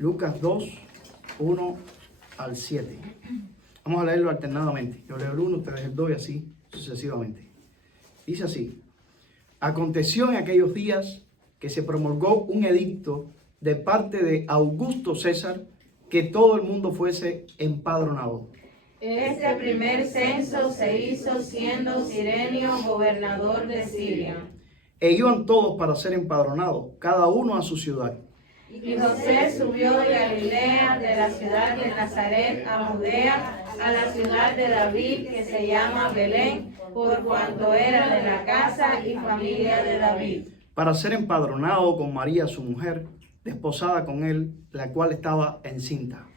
Lucas 2, 1 al 7. Vamos a leerlo alternadamente. Yo leo el 1, ustedes el 2 y así sucesivamente. Dice así: aconteció en aquellos días que se promulgó un edicto de parte de Augusto César que todo el mundo fuese empadronado. Este primer censo se hizo siendo Cirenio gobernador de Siria. E iban todos para ser empadronados, cada uno a su ciudad. Y José subió de Galilea, de la ciudad de Nazaret a Judea, a la ciudad de David, que se llama Belén, por cuanto era de la casa y familia de David, para ser empadronado con María su mujer, desposada con él, la cual estaba encinta.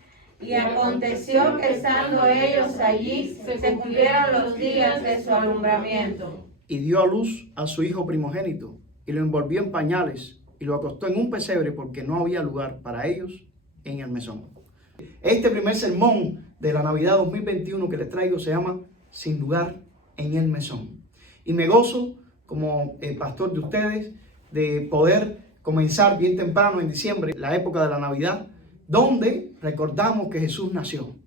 Y aconteció que estando ellos allí, se cumplieron los días de su alumbramiento. Y dio a luz a su hijo primogénito, y lo envolvió en pañales, y lo acostó en un pesebre, porque no había lugar para ellos en el mesón. Este primer sermón de la Navidad 2021 que les traigo se llama Sin lugar en el mesón. Y me gozo, como pastor de ustedes, de poder comenzar bien temprano en diciembre, la época de la Navidad, donde recordamos que Jesús nació.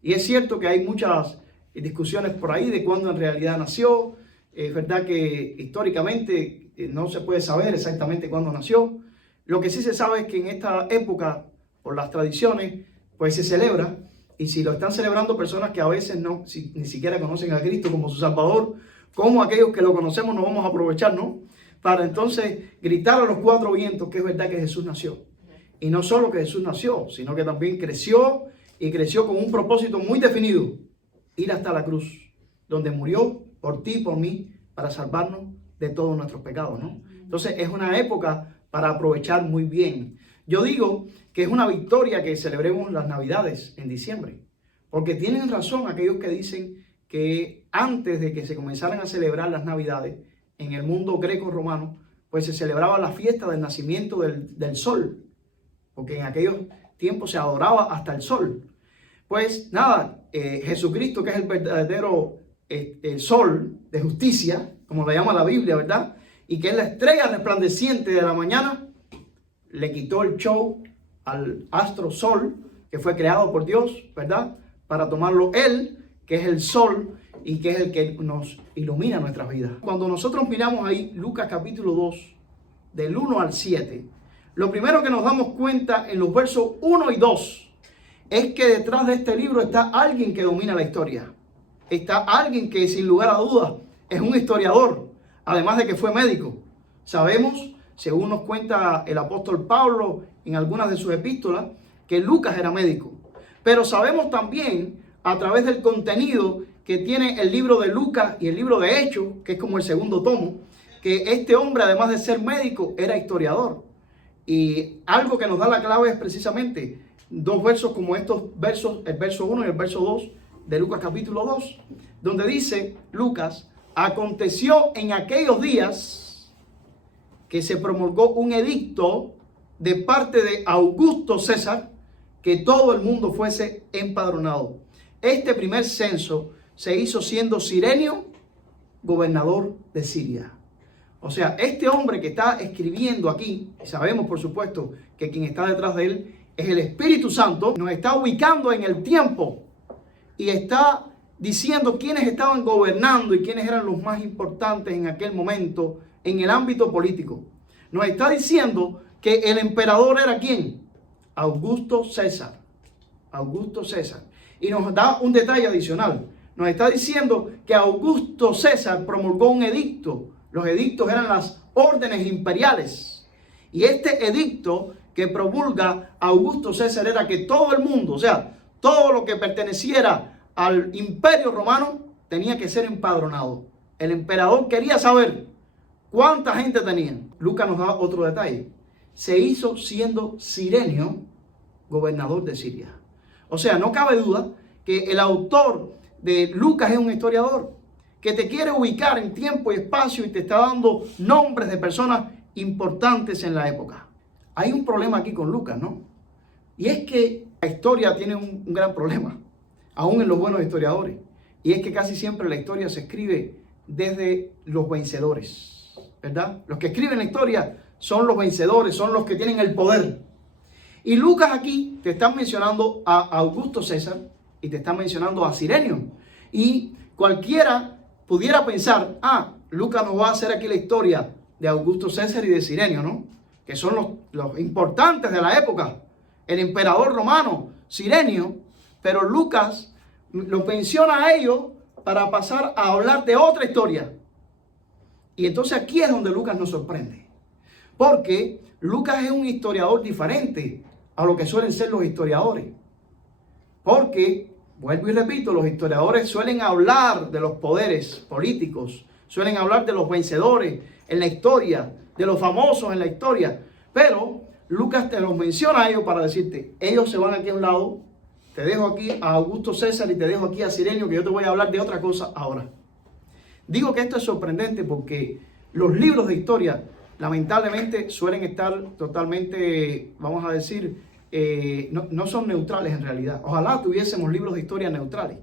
Y es cierto que hay muchas discusiones por ahí de cuándo en realidad nació. Es verdad que históricamente no se puede saber exactamente cuándo nació. Lo que sí se sabe es que en esta época, por las tradiciones, pues se celebra. Y si lo están celebrando personas que a veces ni siquiera conocen a Cristo como su Salvador, como aquellos que lo conocemos nos vamos a aprovechar, ¿no? Para entonces gritar a los cuatro vientos que es verdad que Jesús nació. Y no solo que Jesús nació, sino que también creció, y creció con un propósito muy definido: ir hasta la cruz, donde murió por ti y por mí, para salvarnos de todos nuestros pecados, ¿no? Entonces es una época para aprovechar muy bien. Yo digo que es una victoria que celebremos las Navidades en diciembre, porque tienen razón aquellos que dicen que antes de que se comenzaran a celebrar las Navidades, en el mundo greco-romano, pues se celebraba la fiesta del nacimiento del sol, porque en aquellos tiempos se adoraba hasta el sol. Pues nada, Jesucristo, que es el verdadero el sol de justicia, como lo llama la Biblia, ¿verdad? Y que es la estrella resplandeciente de la mañana, le quitó el show al astro sol, que fue creado por Dios, ¿verdad? Para tomarlo él, que es el sol y que es el que nos ilumina nuestras vidas. Cuando nosotros miramos ahí Lucas capítulo 2, del 1 al 7, lo primero que nos damos cuenta en los versos 1 y 2 es que detrás de este libro está alguien que domina la historia. Está alguien que sin lugar a dudas es un historiador, además de que fue médico. Sabemos, según nos cuenta el apóstol Pablo en algunas de sus epístolas, que Lucas era médico. Pero sabemos también, a través del contenido que tiene el libro de Lucas y el libro de Hechos, que es como el segundo tomo, que este hombre, además de ser médico, era historiador. Y algo que nos da la clave es precisamente dos versos como estos versos, el verso 1 y el verso 2 de Lucas capítulo 2, donde dice Lucas: aconteció en aquellos días que se promulgó un edicto de parte de Augusto César que todo el mundo fuese empadronado. Este primer censo se hizo siendo Cirenio gobernador de Siria. O sea, este hombre que está escribiendo aquí, y sabemos por supuesto que quien está detrás de él es el Espíritu Santo, nos está ubicando en el tiempo y está diciendo quiénes estaban gobernando y quiénes eran los más importantes en aquel momento en el ámbito político. Nos está diciendo que el emperador era ¿quién? Augusto César. Augusto César. Y nos da un detalle adicional. Nos está diciendo que Augusto César promulgó un edicto. Los edictos eran las órdenes imperiales. Y este edicto que promulga Augusto César era que todo el mundo, o sea, todo lo que perteneciera al imperio romano tenía que ser empadronado. El emperador quería saber cuánta gente tenían. Lucas nos da otro detalle. Se hizo siendo Cirenio gobernador de Siria. O sea, no cabe duda que el autor de Lucas es un historiador que te quiere ubicar en tiempo y espacio y te está dando nombres de personas importantes en la época. Hay un problema aquí con Lucas, ¿no? Y es que la historia tiene un gran problema, aún en los buenos historiadores. Y es que casi siempre la historia se escribe desde los vencedores, ¿verdad? Los que escriben la historia son los vencedores, son los que tienen el poder. Y Lucas aquí te está mencionando a Augusto César y te está mencionando a Cirenio. Y cualquiera pudiera pensar, Lucas nos va a hacer aquí la historia de Augusto César y de Cirenio, ¿no? Que son los importantes de la época. El emperador romano, Cirenio, pero Lucas lo menciona a ellos para pasar a hablar de otra historia. Y entonces aquí es donde Lucas nos sorprende. Porque Lucas es un historiador diferente a lo que suelen ser los historiadores. Porque, vuelvo y repito, los historiadores suelen hablar de los poderes políticos, suelen hablar de los vencedores en la historia, de los famosos en la historia. Pero Lucas te los menciona a ellos para decirte, ellos se van aquí a un lado, te dejo aquí a Augusto César y te dejo aquí a Cirenio, que yo te voy a hablar de otra cosa ahora. Digo que esto es sorprendente porque los libros de historia lamentablemente suelen estar totalmente, vamos a decir, no son neutrales en realidad. Ojalá tuviésemos libros de historia neutrales,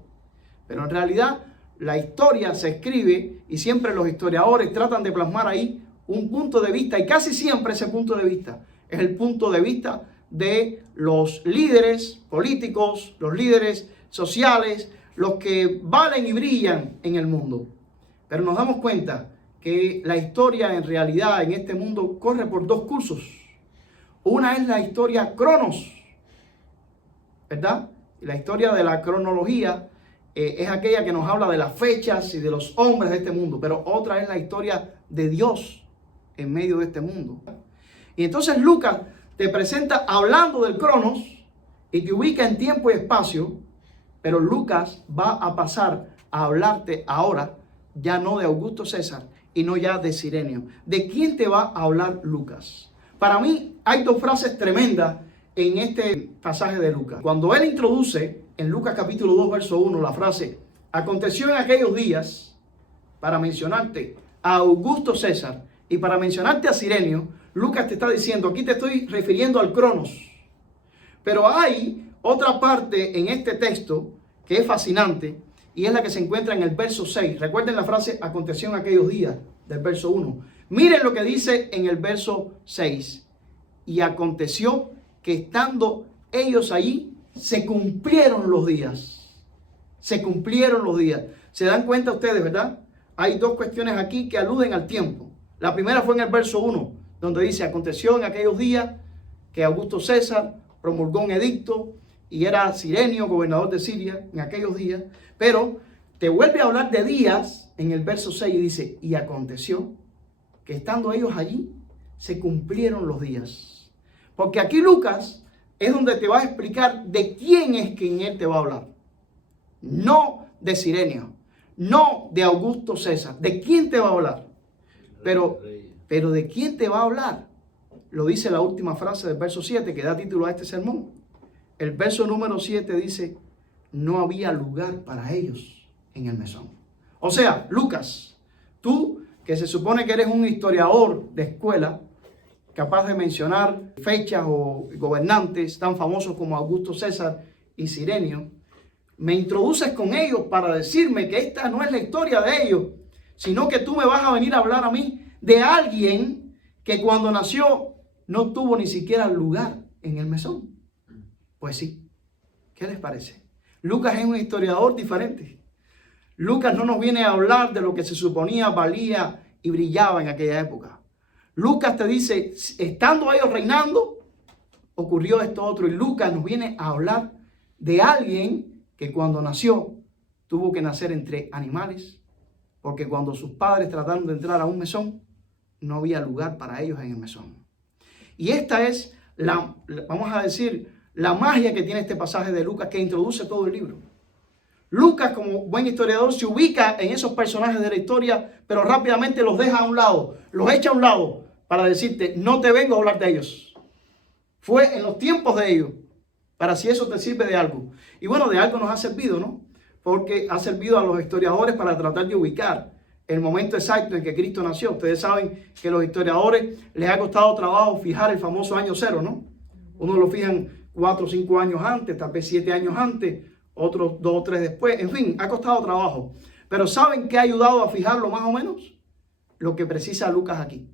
pero en realidad la historia se escribe y siempre los historiadores tratan de plasmar ahí un punto de vista, y casi siempre ese punto de vista es el punto de vista de los líderes políticos, los líderes sociales, los que valen y brillan en el mundo. Pero nos damos cuenta que la historia en realidad en este mundo corre por dos cursos. Una es la historia cronos, ¿verdad? La historia de la cronología es aquella que nos habla de las fechas y de los hombres de este mundo, pero otra es la historia de Dios en medio de este mundo. Y entonces Lucas te presenta hablando del cronos y te ubica en tiempo y espacio, pero Lucas va a pasar a hablarte ahora ya no de Augusto César y no ya de Cirenio. ¿De quién te va a hablar Lucas? Para mí hay dos frases tremendas en este pasaje de Lucas. Cuando él introduce en Lucas capítulo 2 verso 1 la frase aconteció en aquellos días, para mencionarte a Augusto César y para mencionarte a Cirenio, Lucas te está diciendo, aquí te estoy refiriendo al cronos. Pero hay otra parte en este texto que es fascinante y es la que se encuentra en el verso 6. Recuerden la frase aconteció en aquellos días del verso 1. Miren lo que dice en el verso 6. Y aconteció que estando ellos allí, se cumplieron los días. Se cumplieron los días. ¿Se dan cuenta ustedes, verdad? Hay dos cuestiones aquí que aluden al tiempo. La primera fue en el verso 1, donde dice, aconteció en aquellos días que Augusto César promulgó un edicto y era Cirenio, gobernador de Siria, en aquellos días. Pero te vuelve a hablar de días en el verso 6 y dice, y aconteció que estando ellos allí, se cumplieron los días. Porque aquí Lucas es donde te va a explicar de quién es quien él te va a hablar. No de Cirenio, no de Augusto César. ¿De quién te va a hablar? Pero ¿de quién te va a hablar? Lo dice la última frase del verso 7 que da título a este sermón. El verso número 7 dice, no había lugar para ellos en el mesón. O sea, Lucas, tú que se supone que eres un historiador de escuela, capaz de mencionar fechas o gobernantes tan famosos como Augusto César y Cirenio, me introduces con ellos para decirme que esta no es la historia de ellos, sino que tú me vas a venir a hablar a mí de alguien que cuando nació no tuvo ni siquiera lugar en el mesón. Pues sí, ¿qué les parece? Lucas es un historiador diferente. Lucas no nos viene a hablar de lo que se suponía valía y brillaba en aquella época. Lucas te dice, estando ellos reinando, ocurrió esto otro. Y Lucas nos viene a hablar de alguien que cuando nació tuvo que nacer entre animales, porque cuando sus padres trataron de entrar a un mesón, no había lugar para ellos en el mesón. Y esta es vamos a decir, la magia que tiene este pasaje de Lucas que introduce todo el libro. Lucas, como buen historiador, se ubica en esos personajes de la historia, pero rápidamente los deja a un lado, los echa a un lado para decirte, no te vengo a hablar de ellos. Fue en los tiempos de ellos, para si eso te sirve de algo. Y bueno, de algo nos ha servido, ¿no? Porque ha servido a los historiadores para tratar de ubicar el momento exacto en que Cristo nació. Ustedes saben que a los historiadores les ha costado trabajo fijar el famoso año cero, ¿no? Unos lo fijan 4 o 5 años antes, tal vez 7 años antes, otros 2 o 3 después. En fin, ha costado trabajo. Pero ¿saben qué ha ayudado a fijarlo más o menos? Lo que precisa Lucas aquí.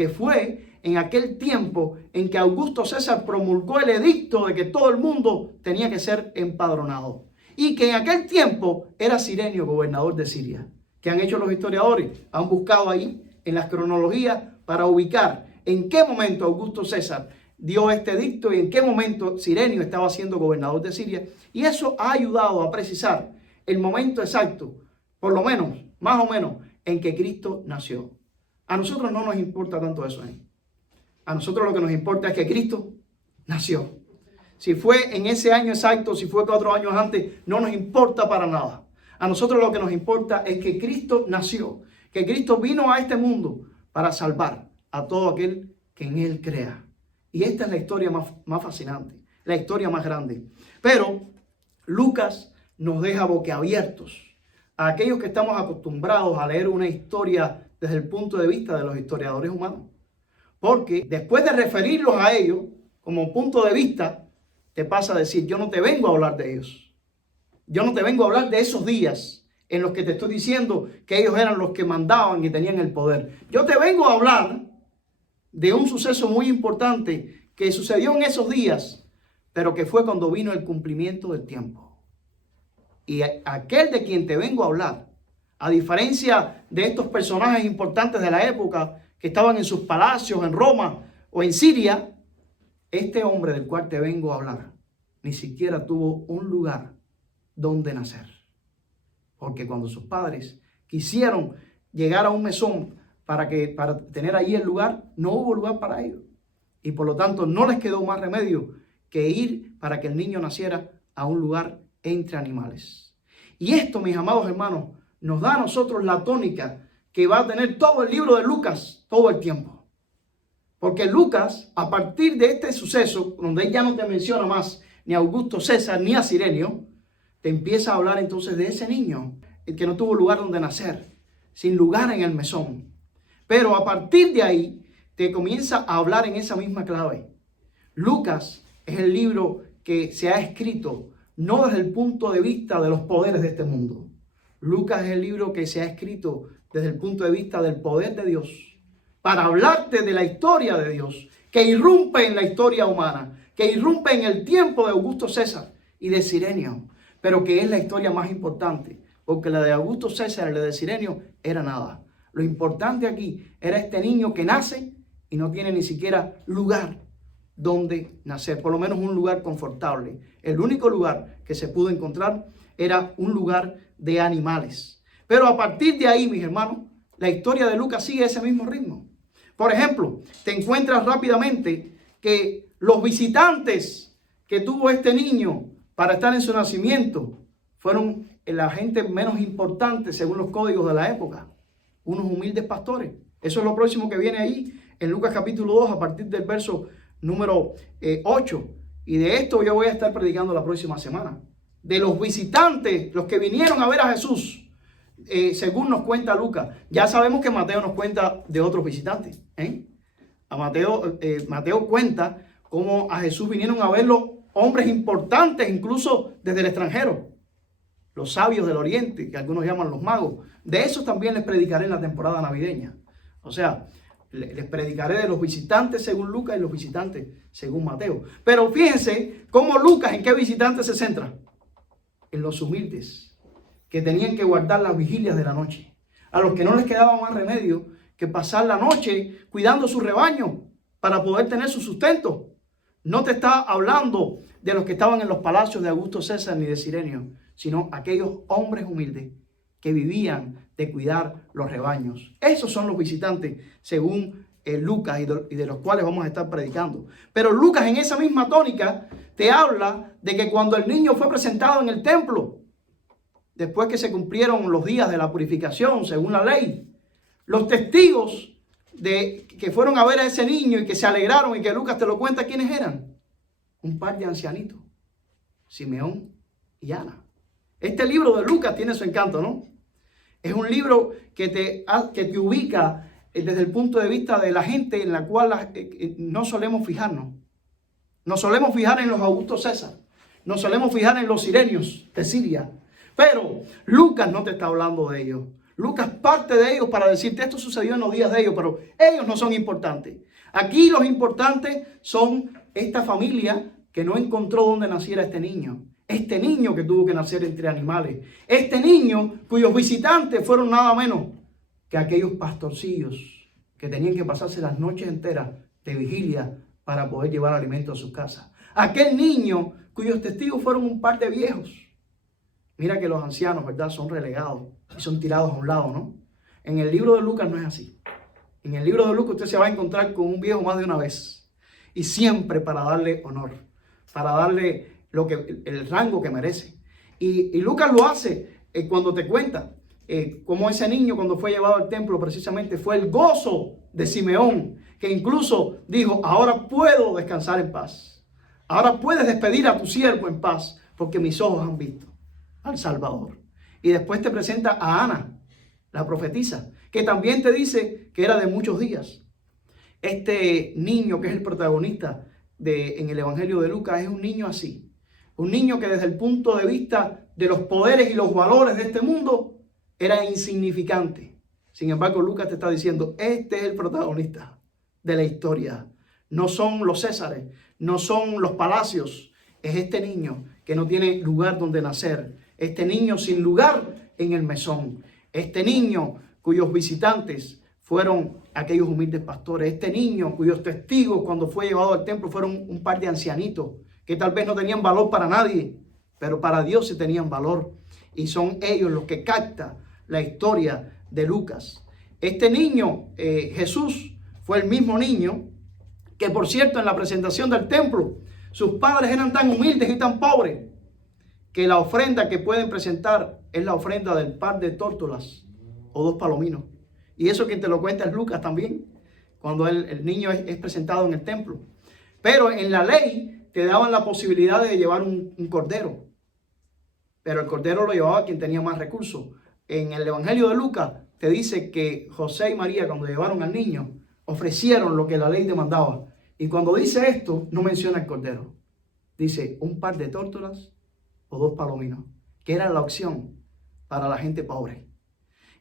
que fue en aquel tiempo en que Augusto César promulgó el edicto de que todo el mundo tenía que ser empadronado. Y que en aquel tiempo era Cirenio gobernador de Siria. ¿Qué han hecho los historiadores? Han buscado ahí en las cronologías para ubicar en qué momento Augusto César dio este edicto y en qué momento Cirenio estaba siendo gobernador de Siria. Y eso ha ayudado a precisar el momento exacto, por lo menos, más o menos, en que Cristo nació. A nosotros no nos importa tanto eso, ¿eh? A nosotros lo que nos importa es que Cristo nació. Si fue en ese año exacto, si fue 4 años antes, no nos importa para nada. A nosotros lo que nos importa es que Cristo nació, que Cristo vino a este mundo para salvar a todo aquel que en Él crea. Y esta es la historia más fascinante, la historia más grande. Pero Lucas nos deja boquiabiertos a aquellos que estamos acostumbrados a leer una historia desde el punto de vista de los historiadores humanos. Porque después de referirlos a ellos como punto de vista, te pasa a decir, yo no te vengo a hablar de ellos. Yo no te vengo a hablar de esos días en los que te estoy diciendo que ellos eran los que mandaban y tenían el poder. Yo te vengo a hablar de un suceso muy importante que sucedió en esos días, pero que fue cuando vino el cumplimiento del tiempo. Y aquel de quien te vengo a hablar, a diferencia de estos personajes importantes de la época que estaban en sus palacios en Roma o en Siria, este hombre del cual te vengo a hablar ni siquiera tuvo un lugar donde nacer. Porque cuando sus padres quisieron llegar a un mesón para tener allí el lugar, no hubo lugar para ellos. Y por lo tanto no les quedó más remedio que ir para que el niño naciera a un lugar entre animales. Y esto, mis amados hermanos, nos da a nosotros la tónica que va a tener todo el libro de Lucas todo el tiempo. Porque Lucas, a partir de este suceso, donde él ya no te menciona más ni a Augusto César ni a Cirenio, te empieza a hablar entonces de ese niño, el que no tuvo lugar donde nacer, sin lugar en el mesón. Pero a partir de ahí, te comienza a hablar en esa misma clave. Lucas es el libro que se ha escrito no desde el punto de vista de los poderes de este mundo. Lucas es el libro que se ha escrito desde el punto de vista del poder de Dios, para hablarte de la historia de Dios, que irrumpe en la historia humana, que irrumpe en el tiempo de Augusto César y de Cirenio, pero que es la historia más importante, porque la de Augusto César y la de Cirenio era nada. Lo importante aquí era este niño que nace y no tiene ni siquiera lugar donde nacer, por lo menos un lugar confortable. El único lugar que se pudo encontrar era un lugar de animales. Pero a partir de ahí, mis hermanos, la historia de Lucas sigue ese mismo ritmo. Por ejemplo, te encuentras rápidamente que los visitantes que tuvo este niño para estar en su nacimiento fueron la gente menos importante según los códigos de la época, unos humildes pastores. Eso es lo próximo que viene ahí en Lucas capítulo 2 a partir del verso número 8. Y de esto yo voy a estar predicando la próxima semana. De los visitantes, los que vinieron a ver a Jesús, según nos cuenta Lucas. Ya sabemos que Mateo nos cuenta de otros visitantes. A Mateo cuenta cómo a Jesús vinieron a verlo hombres importantes, incluso desde el extranjero. Los sabios del oriente, que algunos llaman los magos. De eso también les predicaré en la temporada navideña. O sea, les predicaré de los visitantes según Lucas y los visitantes según Mateo. Pero fíjense cómo Lucas, ¿en qué visitantes se centra? En los humildes, que tenían que guardar las vigilias de la noche. A los que no les quedaba más remedio que pasar la noche cuidando su rebaño para poder tener su sustento. No te está hablando de los que estaban en los palacios de Augusto César ni de Cirenio, sino aquellos hombres humildes que vivían de cuidar los rebaños. Esos son los visitantes según Lucas y de los cuales vamos a estar predicando. Pero Lucas en esa misma tónica te habla de que cuando el niño fue presentado en el templo, después que se cumplieron los días de la purificación según la ley, los testigos que fueron a ver a ese niño y que se alegraron y que Lucas te lo cuenta, ¿quiénes eran? Un par de ancianitos, Simeón y Ana. Este libro de Lucas tiene su encanto, ¿no? Es un libro que te ubica desde el punto de vista de la gente en la cual no solemos fijarnos. Nos solemos fijar en los Augusto César, nos solemos fijar en los sirenios de Siria. Pero Lucas no te está hablando de ellos. Lucas parte de ellos para decirte esto sucedió en los días de ellos, pero ellos no son importantes. Aquí los importantes son esta familia que no encontró dónde naciera este niño. Este niño que tuvo que nacer entre animales. Este niño cuyos visitantes fueron nada menos que aquellos pastorcillos que tenían que pasarse las noches enteras de vigilia para poder llevar alimento a sus casas. Aquel niño cuyos testigos fueron un par de viejos. Mira que los ancianos, ¿verdad?, son relegados y son tirados a un lado, ¿no? En el libro de Lucas no es así. En el libro de Lucas usted se va a encontrar con un viejo más de una vez. Y siempre para darle honor, para darle el rango que merece. Y Lucas lo hace cuando te cuenta cómo ese niño cuando fue llevado al templo precisamente fue el gozo de Simeón, que incluso dijo, ahora puedo descansar en paz. Ahora puedes despedir a tu siervo en paz, porque mis ojos han visto al Salvador. Y después te presenta a Ana, la profetisa, que también te dice que era de muchos días. Este niño que es el protagonista en el Evangelio de Lucas es un niño así. Un niño que desde el punto de vista de los poderes y los valores de este mundo era insignificante. Sin embargo, Lucas te está diciendo, este es el protagonista de la historia. No son los Césares, no son los palacios. Es este niño que no tiene lugar donde nacer. Este niño sin lugar en el mesón. Este niño cuyos visitantes fueron aquellos humildes pastores. Este niño cuyos testigos cuando fue llevado al templo fueron un par de ancianitos que tal vez no tenían valor para nadie, pero para Dios sí tenían valor. Y son ellos los que captan la historia de Lucas. Este niño, Jesús, fue el mismo niño que, por cierto, en la presentación del templo, sus padres eran tan humildes y tan pobres que la ofrenda que pueden presentar es la ofrenda del par de tórtolas o 2 palominos. Y eso quien te lo cuenta es Lucas también, cuando el niño es presentado en el templo. Pero en la ley te daban la posibilidad de llevar un cordero. Pero el cordero lo llevaba quien tenía más recursos. En el Evangelio de Lucas te dice que José y María, cuando llevaron al niño, ofrecieron lo que la ley demandaba. Y cuando dice esto, no menciona el cordero. Dice un par de tórtolas o 2 palominos, que era la opción para la gente pobre.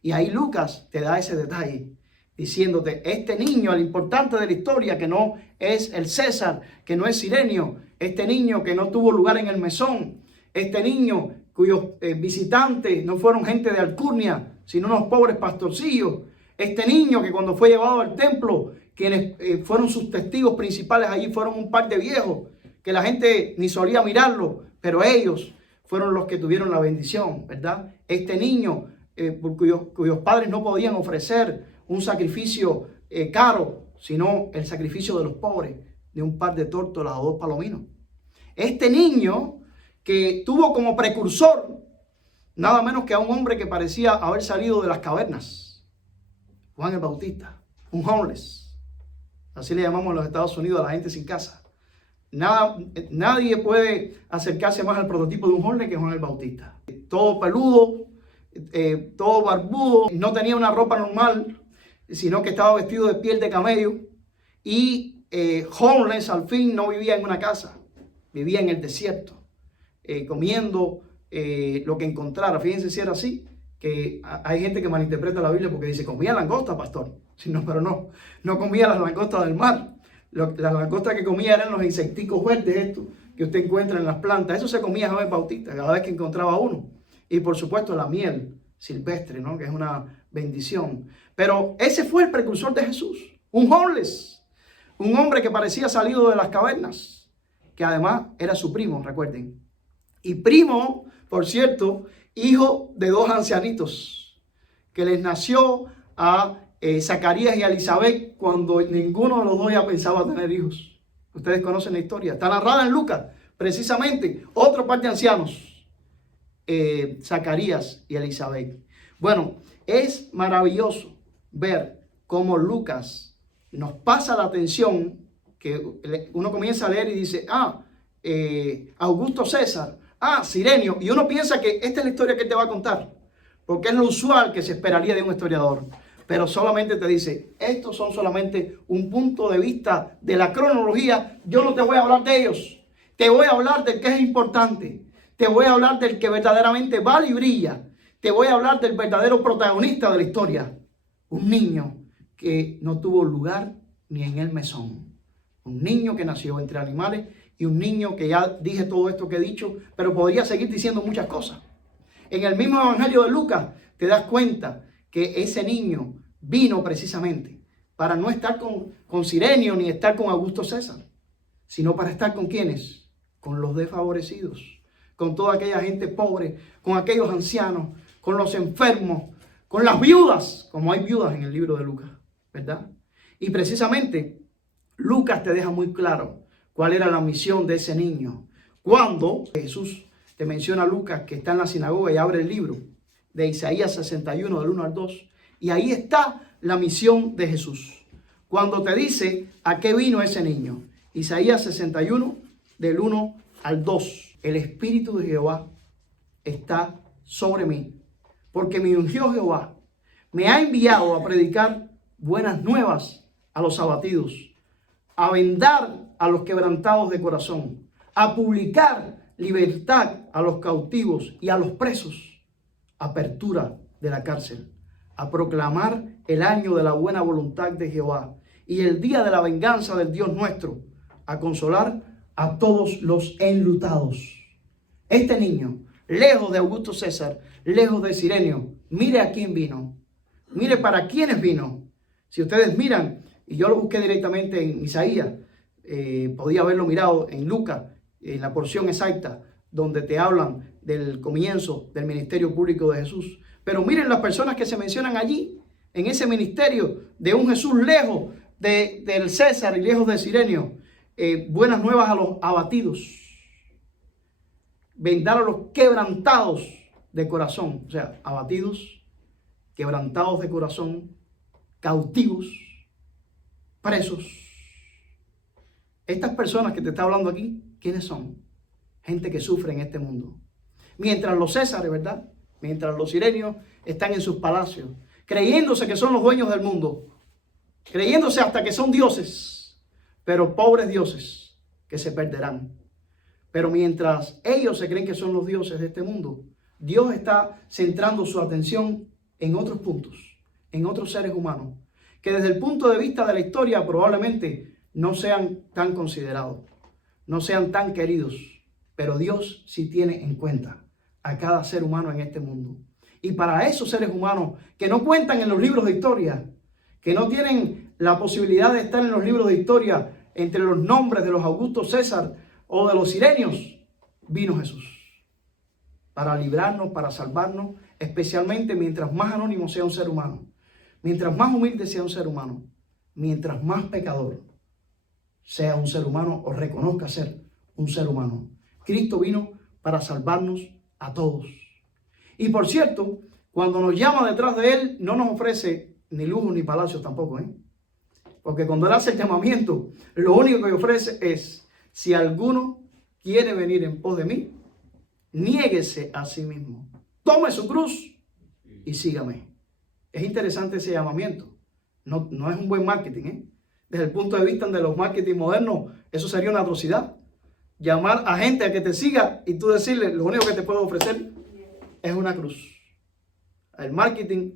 Y ahí Lucas te da ese detalle, diciéndote, este niño, el importante de la historia, que no es el César, que no es Cirenio, este niño que no tuvo lugar en el mesón, este niño cuyos visitantes no fueron gente de alcurnia, sino unos pobres pastorcillos, este niño que cuando fue llevado al templo, quienes fueron sus testigos principales allí fueron un par de viejos, que la gente ni solía mirarlo, pero ellos fueron los que tuvieron la bendición, ¿verdad? Este niño por cuyos padres no podían ofrecer un sacrificio caro, sino el sacrificio de los pobres, de un par de tórtolas o 2 palominos. Este niño que tuvo como precursor nada menos que a un hombre que parecía haber salido de las cavernas, Juan el Bautista, un homeless, así le llamamos en los Estados Unidos a la gente sin casa. Nadie puede acercarse más al prototipo de un homeless que Juan el Bautista. Todo peludo, todo barbudo, no tenía una ropa normal, sino que estaba vestido de piel de camello. Y homeless al fin no vivía en una casa, vivía en el desierto, comiendo lo que encontrara. Fíjense si era así, que hay gente que malinterpreta la Biblia porque dice, comía langosta, pastor. Pero no comía las langostas del mar. Las langostas que comía eran los insecticos verdes estos que usted encuentra en las plantas. Eso se comía Juan el Bautista cada vez que encontraba uno. Y por supuesto la miel silvestre, ¿no?, que es una bendición. Pero ese fue el precursor de Jesús, un homeless, un hombre que parecía salido de las cavernas, que además era su primo, recuerden. Y primo, por cierto, hijo de 2 ancianitos, que les nació a Zacarías y a Elizabeth cuando ninguno de los dos ya pensaba tener hijos. Ustedes conocen la historia, está narrada en Lucas, precisamente, otro par de ancianos. Zacarías y Elizabeth. Bueno, es maravilloso ver cómo Lucas nos pasa la atención, que uno comienza a leer y dice, Augusto César, Cirenio, y uno piensa que esta es la historia que te va a contar, porque es lo usual que se esperaría de un historiador, pero solamente te dice, estos son solamente un punto de vista de la cronología, yo no te voy a hablar de ellos, te voy a hablar del que es importante. Te voy a hablar del que verdaderamente vale y brilla. te voy a hablar del verdadero protagonista de la historia. Un niño que no tuvo lugar ni en el mesón. Un niño que nació entre animales y un niño que ya dije todo esto que he dicho, pero podría seguir diciendo muchas cosas. En el mismo Evangelio de Lucas te das cuenta que ese niño vino precisamente para no estar con Cirenio ni estar con Augusto César, sino para estar con ¿quiénes? Con los desfavorecidos, con toda aquella gente pobre, con aquellos ancianos, con los enfermos, con las viudas, como hay viudas en el libro de Lucas, ¿verdad? Y precisamente Lucas te deja muy claro cuál era la misión de ese niño. Cuando Jesús te menciona a Lucas, que está en la sinagoga y abre el libro de Isaías 61, del 1 al 2, y ahí está la misión de Jesús. Cuando te dice a qué vino ese niño. Isaías 61, del 1 al 2. El Espíritu de Jehová está sobre mí, porque me ungió Jehová. Me ha enviado a predicar buenas nuevas a los abatidos, a vendar a los quebrantados de corazón, a publicar libertad a los cautivos y a los presos, apertura de la cárcel, a proclamar el año de la buena voluntad de Jehová y el día de la venganza del Dios nuestro, a consolar a todos los enlutados. Este niño, lejos de Augusto César, lejos de Cirenio, mire a quién vino, mire para quiénes vino. Si ustedes miran, y yo lo busqué directamente en Isaías, podía haberlo mirado en Lucas, en la porción exacta, donde te hablan del comienzo del ministerio público de Jesús. Pero miren las personas que se mencionan allí, en ese ministerio de un Jesús lejos del César y lejos de Cirenio. Buenas nuevas a los abatidos, vendar a los quebrantados de corazón, o sea, abatidos, quebrantados de corazón, cautivos, presos. Estas personas que te está hablando aquí, ¿quiénes son? Gente que sufre en este mundo. Mientras los Césares, ¿verdad? Mientras los sirenios están en sus palacios, creyéndose que son los dueños del mundo, creyéndose hasta que son dioses, pero pobres dioses que se perderán. Pero mientras ellos se creen que son los dioses de este mundo, Dios está centrando su atención en otros puntos, en otros seres humanos, que desde el punto de vista de la historia probablemente no sean tan considerados, no sean tan queridos, pero Dios sí tiene en cuenta a cada ser humano en este mundo. Y para esos seres humanos que no cuentan en los libros de historia, que no tienen la posibilidad de estar en los libros de historia entre los nombres de los Augusto César o de los sirenios, vino Jesús para librarnos, para salvarnos, especialmente mientras más anónimo sea un ser humano, mientras más humilde sea un ser humano, mientras más pecador sea un ser humano o reconozca ser un ser humano. Cristo vino para salvarnos a todos. Y por cierto, cuando nos llama detrás de Él, no nos ofrece ni lujo ni palacios tampoco, Porque cuando Él hace el llamamiento, lo único que ofrece es: si alguno quiere venir en pos de mí, niéguese a sí mismo, tome su cruz y sígame. Es interesante ese llamamiento. No es un buen marketing, Desde el punto de vista de los marketing modernos, eso sería una atrocidad. Llamar a gente a que te siga y tú decirle: lo único que te puedo ofrecer es una cruz. El marketing,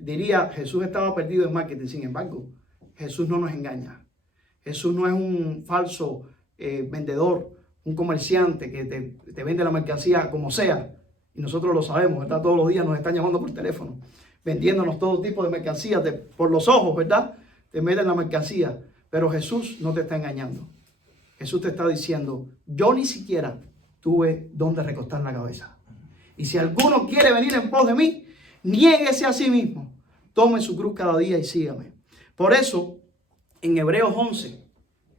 diría, Jesús estaba perdido en marketing. Sin embargo, Jesús no nos engaña. Jesús no es un falso vendedor, un comerciante que te vende la mercancía como sea. Y nosotros lo sabemos, ¿verdad? Todos los días nos están llamando por teléfono, vendiéndonos todo tipo de mercancías por los ojos, ¿verdad? Te meten la mercancía. Pero Jesús no te está engañando. Jesús te está diciendo: yo ni siquiera tuve donde recostar la cabeza. Y si alguno quiere venir en pos de mí, niéguese a sí mismo, tome su cruz cada día y sígame. Por eso, en Hebreos 11,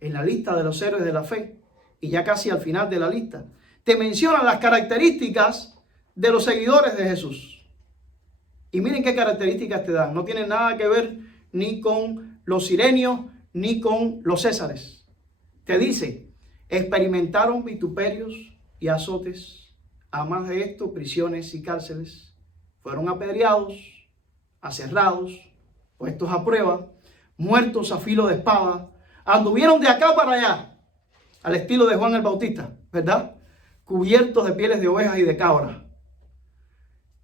en la lista de los héroes de la fe, y ya casi al final de la lista, te mencionan las características de los seguidores de Jesús. Y miren qué características te dan. No tienen nada que ver ni con los sirenios ni con los césares. Te dice: experimentaron vituperios y azotes, a más de esto, prisiones y cárceles. Fueron apedreados, aserrados, puestos a prueba, muertos a filo de espada. Anduvieron de acá para allá, al estilo de Juan el Bautista, ¿verdad? Cubiertos de pieles de ovejas y de cabras.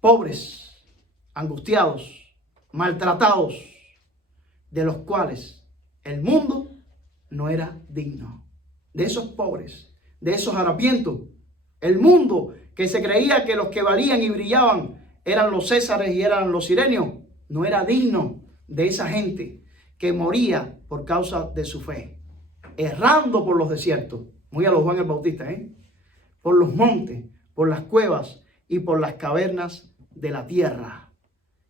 pobres, angustiados, maltratados, de los cuales el mundo no era digno. De esos pobres, de esos harapientos, el mundo que se creía que los que valían y brillaban eran los césares y eran los sirenios, no era digno de esa gente que moría por causa de su fe, errando por los desiertos, muy a los Juan el Bautista, por los montes, por las cuevas y por las cavernas de la tierra.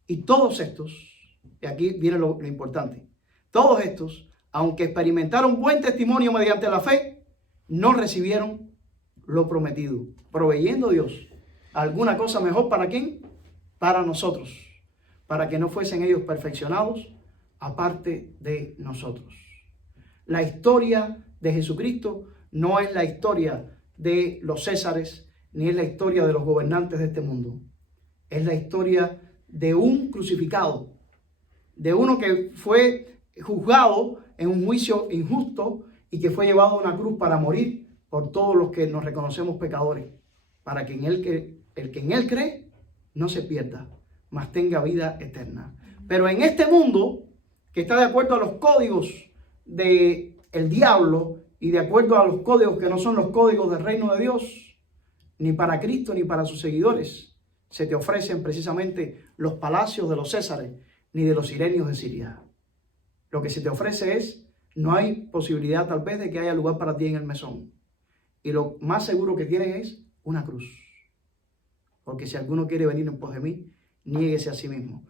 Y todos estos, y aquí viene lo importante, todos estos, aunque experimentaron buen testimonio mediante la fe, no recibieron lo prometido, proveyendo Dios alguna cosa mejor. ¿Para quién? Para nosotros, para que no fuesen ellos perfeccionados aparte de nosotros. La historia de Jesucristo no es la historia de los césares, ni es la historia de los gobernantes de este mundo. Es la historia de un crucificado, de uno que fue juzgado en un juicio injusto y que fue llevado a una cruz para morir por todos los que nos reconocemos pecadores, para que el que en él cree no se pierda, mas tenga vida eterna. Pero en este mundo, que está de acuerdo a los códigos del diablo y de acuerdo a los códigos que no son los códigos del reino de Dios, ni para Cristo ni para sus seguidores, se te ofrecen precisamente los palacios de los césares ni de los sirenios de Siria. Lo que se te ofrece es, no hay posibilidad tal vez de que haya lugar para ti en el mesón. Y lo más seguro que tienes es una cruz. Porque si alguno quiere venir en pos de mí, niéguese a sí mismo.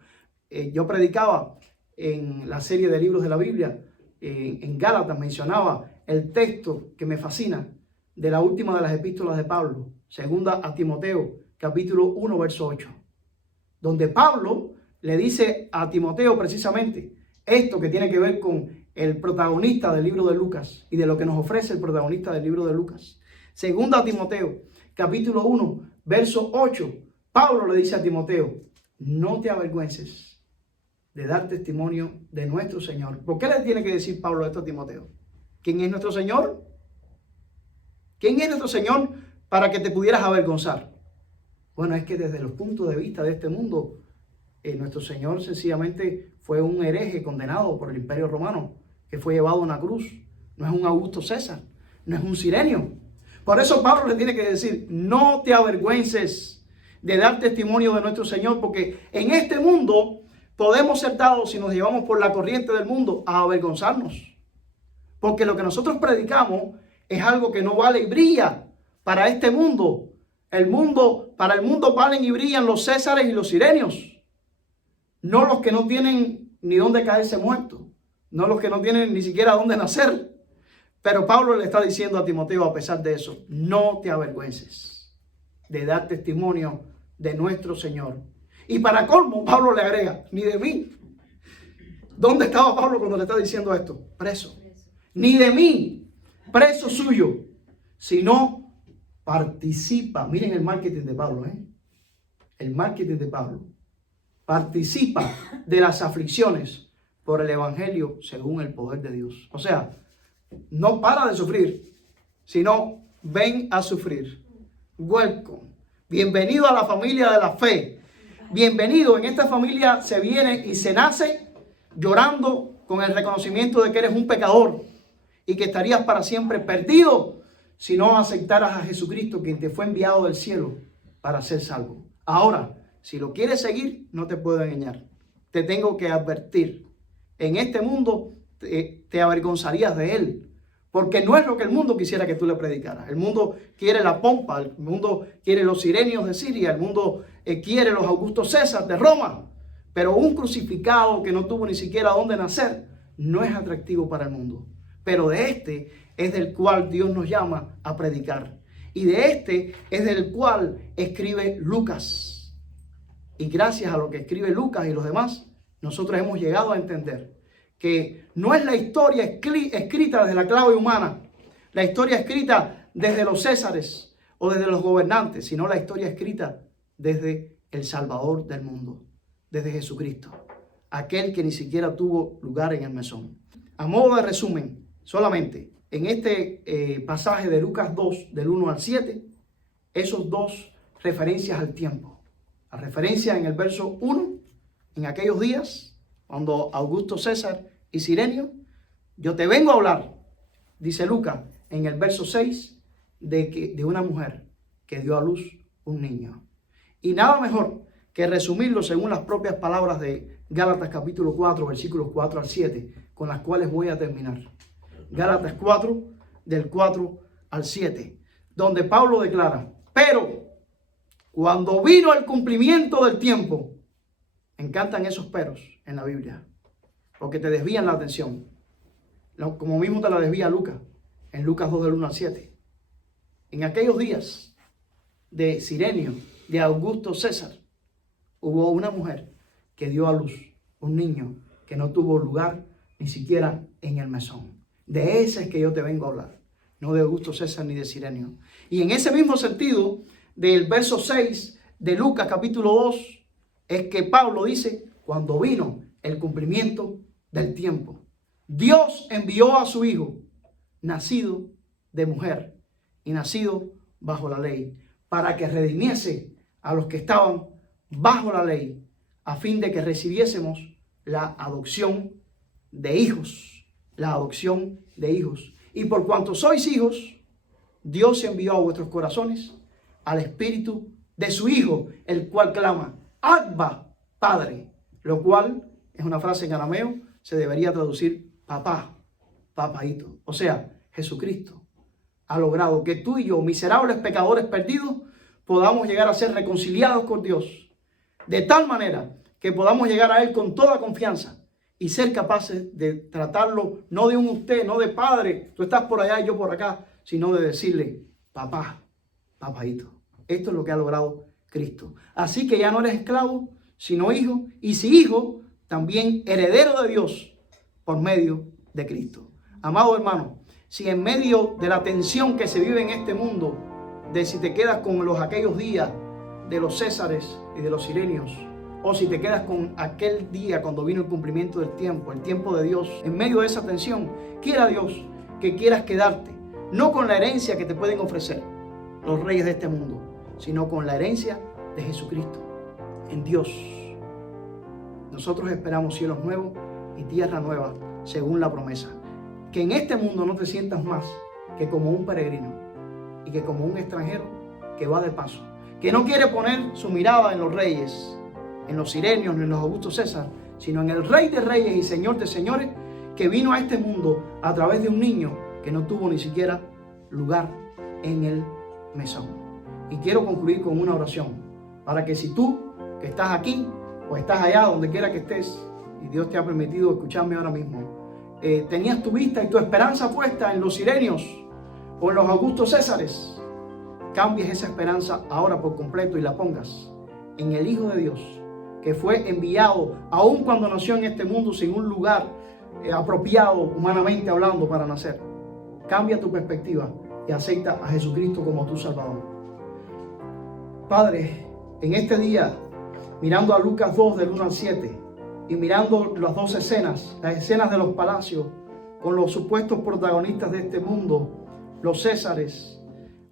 Yo predicaba en la serie de libros de la Biblia, en Gálatas mencionaba el texto que me fascina de la última de las epístolas de Pablo, segunda a Timoteo, capítulo 1, verso 8, donde Pablo le dice a Timoteo precisamente esto que tiene que ver con el protagonista del libro de Lucas y de lo que nos ofrece el protagonista del libro de Lucas. Segunda a Timoteo, capítulo 1, verso 8, Pablo le dice a Timoteo: no te avergüences de dar testimonio de nuestro Señor. ¿Por qué le tiene que decir Pablo esto a Timoteo? ¿Quién es nuestro Señor? ¿Quién es nuestro Señor para que te pudieras avergonzar? Bueno, es que desde los puntos de vista de este mundo, nuestro Señor sencillamente fue un hereje condenado por el Imperio Romano, que fue llevado a una cruz. No es un Augusto César, no es un sirenio. Por eso Pablo le tiene que decir: no te avergüences de dar testimonio de nuestro Señor, porque en este mundo podemos ser dados, si nos llevamos por la corriente del mundo, a avergonzarnos. Porque lo que nosotros predicamos es algo que no vale y brilla para este mundo. Para el mundo valen y brillan los césares y los sirenios. No los que no tienen ni dónde caerse muertos. No los que no tienen ni siquiera dónde nacer. Pero Pablo le está diciendo a Timoteo, a pesar de eso: no te avergüences de dar testimonio de nuestro Señor. Y para colmo, Pablo le agrega: ni de mí. ¿Dónde estaba Pablo cuando le está diciendo esto? Preso. Ni de mí, preso suyo, sino participa. Miren el marketing de Pablo, el marketing de Pablo. Participa de las aflicciones por el evangelio según el poder de Dios. O sea, no para de sufrir, sino ven a sufrir. Welcome. Bienvenido a la familia de la fe. Bienvenido. En esta familia se viene y se nace llorando con el reconocimiento de que eres un pecador y que estarías para siempre perdido si no aceptaras a Jesucristo, quien te fue enviado del cielo para ser salvo. Ahora, si lo quieres seguir, no te puedo engañar. Te tengo que advertir. En este mundo te avergonzarías de él, porque no es lo que el mundo quisiera que tú le predicaras. El mundo quiere la pompa, el mundo quiere los sirenios de Siria, el mundo quiere los Augusto César de Roma. Pero un crucificado que no tuvo ni siquiera dónde nacer no es atractivo para el mundo. Pero de este es del cual Dios nos llama a predicar. Y de este es del cual escribe Lucas. Y gracias a lo que escribe Lucas y los demás, nosotros hemos llegado a entender que no es la historia escrita desde la clave humana, la historia escrita desde los césares o desde los gobernantes, sino la historia escrita desde el Salvador del mundo, desde Jesucristo, aquel que ni siquiera tuvo lugar en el mesón. A modo de resumen, solamente en este pasaje de Lucas 2, del 1 al 7, esos dos referencias al tiempo. La referencia en el verso 1, en aquellos días, cuando Augusto César y Cirenio, yo te vengo a hablar, dice Lucas, en el verso 6, de una mujer que dio a luz un niño. Y nada mejor que resumirlo según las propias palabras de Gálatas capítulo 4, versículos 4 al 7, con las cuales voy a terminar. Gálatas 4, del 4 al 7, donde Pablo declara: pero cuando vino el cumplimiento del tiempo, me encantan esos peros en la Biblia, porque te desvían la atención, como mismo te la desvía Lucas, en Lucas 2 del 1 al 7. En aquellos días de Cirenio, de Augusto César, hubo una mujer que dio a luz un niño que no tuvo lugar ni siquiera en el mesón. De ese es que yo te vengo a hablar, no de Augusto César ni de Cirenio. Y en ese mismo sentido, del verso 6 de Lucas capítulo 2, es que Pablo dice: cuando vino el cumplimiento del tiempo, Dios envió a su Hijo, nacido de mujer y nacido bajo la ley, para que redimiese a los que estaban bajo la ley, a fin de que recibiésemos la adopción de hijos. La adopción de hijos. Y por cuanto sois hijos, Dios envió a vuestros corazones al Espíritu de su Hijo, el cual clama: Abba, Padre. Lo cual es una frase en arameo, se debería traducir papá, papaíto. O sea, Jesucristo ha logrado que tú y yo, miserables pecadores perdidos, podamos llegar a ser reconciliados con Dios, de tal manera que podamos llegar a Él con toda confianza y ser capaces de tratarlo no de un usted, no de padre, tú estás por allá y yo por acá, sino de decirle: papá, papaíto. Esto es lo que ha logrado Cristo. Así que ya no eres esclavo, sino hijo, y si hijo, también heredero de Dios por medio de Cristo. Amado hermano, si en medio de la tensión que se vive en este mundo, de si te quedas con aquellos días de los Césares y de los Sirenios, o si te quedas con aquel día cuando vino el cumplimiento del tiempo, el tiempo de Dios, en medio de esa tensión, quiera Dios que quieras quedarte, no con la herencia que te pueden ofrecer los reyes de este mundo, sino con la herencia de Jesucristo, en Dios. Nosotros esperamos cielos nuevos y tierra nueva, según la promesa. Que en este mundo no te sientas más que como un peregrino y que como un extranjero que va de paso, que no quiere poner su mirada en los reyes, en los Sirenios, ni en los Augusto César, sino en el Rey de Reyes y Señor de Señores, que vino a este mundo a través de un niño que no tuvo ni siquiera lugar en el mesón. Y quiero concluir con una oración, para que si tú, que estás aquí, o estás allá, donde quiera que estés, y Dios te ha permitido escucharme ahora mismo, tenías tu vista y tu esperanza puesta en los Sirenios, o en los Augusto Césares, cambies esa esperanza ahora por completo y la pongas en el Hijo de Dios, que fue enviado, aun cuando nació en este mundo sin un lugar apropiado, humanamente hablando, para nacer. Cambia tu perspectiva y acepta a Jesucristo como tu Salvador. Padre, en este día, mirando a Lucas 2 del 1 al 7, y mirando las dos escenas, las escenas de los palacios, con los supuestos protagonistas de este mundo, los Césares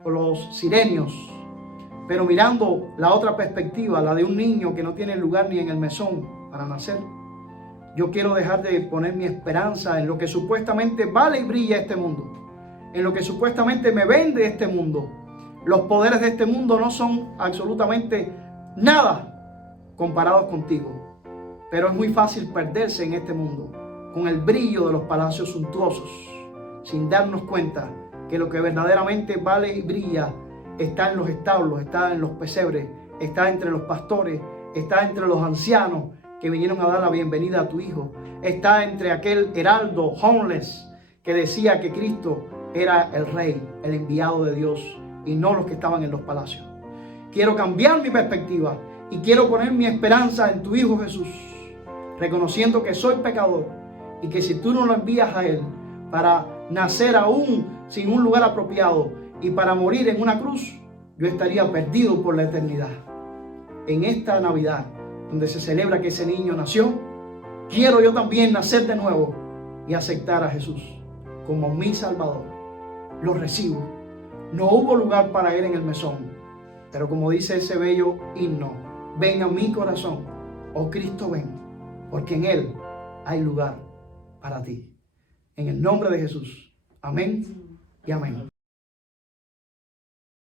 o los Sirenios, pero mirando la otra perspectiva, la de un niño que no tiene lugar ni en el mesón para nacer, yo quiero dejar de poner mi esperanza en lo que supuestamente vale y brilla este mundo, en lo que supuestamente me vende este mundo. Los poderes de este mundo no son absolutamente nada comparados contigo, pero es muy fácil perderse en este mundo con el brillo de los palacios suntuosos, sin darnos cuenta que lo que verdaderamente vale y brilla está en los establos, está en los pesebres, está entre los pastores, está entre los ancianos que vinieron a dar la bienvenida a tu Hijo, está entre aquel heraldo homeless que decía que Cristo era el Rey, el enviado de Dios, y no los que estaban en los palacios. Quiero cambiar mi perspectiva y quiero poner mi esperanza en tu Hijo Jesús, reconociendo que soy pecador y que si tú no lo envías a Él para nacer aún sin un lugar apropiado y para morir en una cruz, yo estaría perdido por la eternidad. En esta Navidad, donde se celebra que ese niño nació, quiero yo también nacer de nuevo y aceptar a Jesús como mi Salvador. Lo recibo. No hubo lugar para Él en el mesón, pero como dice ese bello himno, ven a mi corazón. Oh Cristo, ven, porque en Él hay lugar para ti. En el nombre de Jesús. Amén y amén.